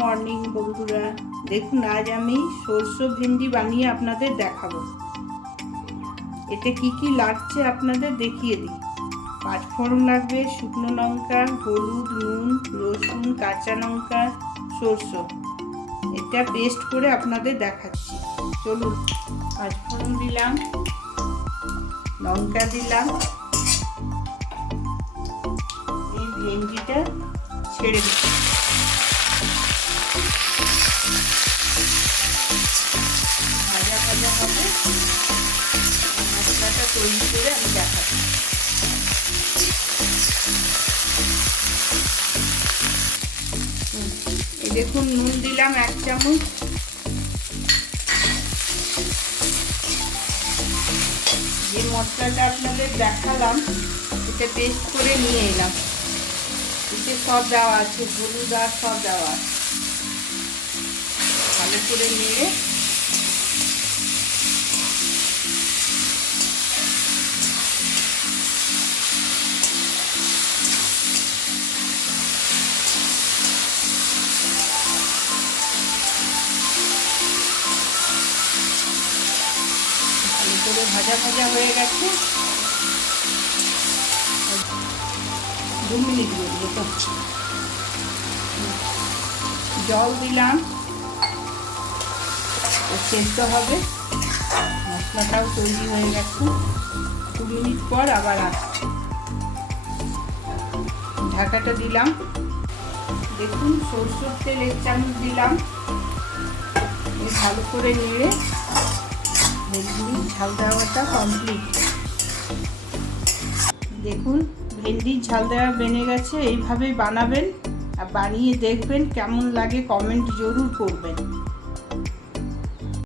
Morning বন্ধুরা, দেখুন আজ আমি সরষে ভেন্ডি বানিয়ে আপনাদের দেখাবো। এতে কি কি লাগছে আপনাদের দেখিয়ে দিই। 5 ফোড়ন লাগবে, শুকনো লঙ্কা, হলুদ, নুন, রসুন, কাঁচা লঙ্কা, সরষে। এটা পেস্ট করে আপনাদের দেখাচ্ছি। চলুন, 5 ফোড়ন দিলাম, লঙ্কা দিলাম, এই ভেন্ডিটা ছেড়ে দিচ্ছি। ভাজা ভাজা হবে, মশলাটা তৈরি করে আমি দেখাচ্ছি। এই দেখুন, নুন দিলাম 1 চামচ, যে মশলাটা আপনাদের দেখালাম এটা পেস্ট করে নিয়ে এলাম। এতে সব দেওয়া আছে, হলুদ আর সব দেওয়া আছে। ভালো করে নিয়ে ভালো করে ভাজা ভাজা হয়ে গেছে। 2 মিনিট বলবো তো। জল দিলাম, সেদ্ধ হবে। মশলাটাও তৈরি হয়ে গেছে। 2 মিনিট পর আবার আসছি। ঢাকাটা দিলাম। দেখুন, সরষের তেল 1 চামচ দিলাম। ভালো করে নেড়ে ভেন্ডি ঝাল দেওয়াটা কমপ্লিট। দেখুন, ভেন্ডির ঝাল দেওয়া বেনে গেছে। এইভাবেই বানাবেন আর বানিয়ে দেখবেন কেমন লাগে, কমেন্ট জরুর করবেন।